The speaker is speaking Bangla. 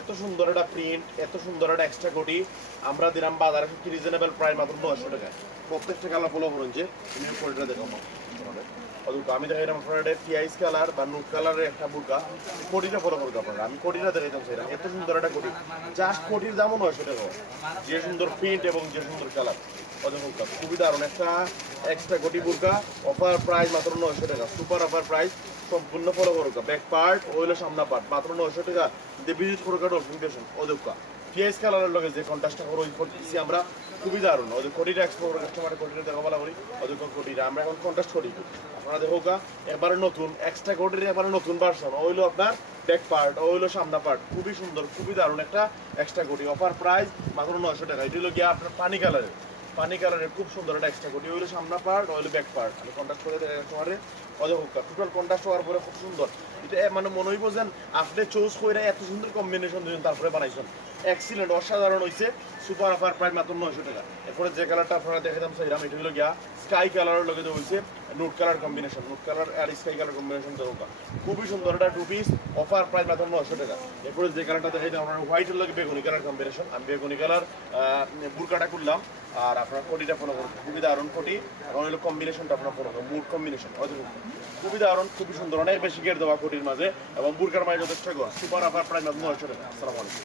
এত সুন্দর একটা প্রিন্ট এত সুন্দর একটা এক্সট্রা কোটি আমরা দিলাম বাজারে খুব রিজনেবল প্রাইস মাত্র নয়শো টাকায়। প্রত্যেকটা কালার ফলো করুন যে কোয়ালিটিটা অদূর আমি দেখাইলাম আপনার পিআইস কালার বা নুট কালারের একটা বুরকা, কোটিটা ফলো করব আপনারা আমি কোটিটা দেখাইতাম সেটা। এত সুন্দর একটা কোটি। জাস্ট কোটির দামও নয়শো টাকা যে সুন্দর প্রিন্ট এবং যে সুন্দর কালার। অজন্তা খুবই দারুণ। একটা এক্সট্রা কোটি বুরকা অফার প্রাইস মাত্র নয়শো টাকা। সুপার অফার প্রাইস সম্পূর্ণ ফলো করুকা ব্যাক পার্ট ওইলো সামনা পার্ট মাত্র নয়শো টাকা। দিয়ে ভিজিট করুকা ডলফিন পিএস কালারের লগে যে কন্টাস্টটা করো করতেছি আমরা খুবই দারুণ। ওদের কোটিটা এক্সপোর্ট কাস্টমারের কোটিটা দেখা বলা করি। অযোগ্য কোটিটা আমরা এখন কন্টাস্ট করি। আপনারা দেখোকা এবারে নতুন এক্সট্রা কোটির এবারে নতুন ভার্সন ওইলো আপনার ব্যাক পার্ট ওইলো সামনা পার্ট খুবই সুন্দর, খুবই দারুণ একটা এক্সট্রা কোটি অফার প্রাইস মাত্র নয়শো টাকা। এটি হলো গিয়ে আপনার পানি কালারের পানি কালারের খুব সুন্দর একটা এক্সট্রা কোটি ওইলো সামনা পার্ট ওইলো ব্যাক পার্ট মানে কন্ট্রাস্ট করে তোমার অযোগ্য টোটাল কন্ট্রাস্ট হওয়ার পরে খুব সুন্দর। এটা মানে মনে হইব যেন আপনি চুজ করে এত সুন্দর কম্বিনেশন দিয়েছেন তারপরে বানাইছেন। এক্সিলেন্ট অসাধারণ হয়েছে সুপার অফার প্রাইস মাত্র নয়শো টাকা। এরপরে যে কালারটা আপনারা দেখে দাম সেইরাম এটা হলো গিয়া স্কাই কালারের লগে হয়েছে nude colour combination, nude colour আর স্কাই কালার কম্বিনেশন দরকার খুবই সুন্দর একটা টু পিস অফার প্রাইস মাত্র নয়শো টাকা। এরপরে যে কালারটা দেখাইতাম আপনার হোয়াইটের লগে বেগুনি কালার কম্বিনেশন আমি বেগুনি কালার বুরকাটা করলাম আর আপনার কোটিটা ফলো করুন খুবই দারুণ কোটি এবং হলো কম্বিনেশনটা আপনার ফলো করুন মুড কম্বিনেশন খুবই দারুণ, খুবই সুন্দর, অনেক বেশি গেট দেওয়া কোটির মাঝে, এবং বুরকার মাঝে যথেষ্ট সুপার অফার প্রাইস মাত্র নয়শো টাকা। আসসালামু আলাইকুম।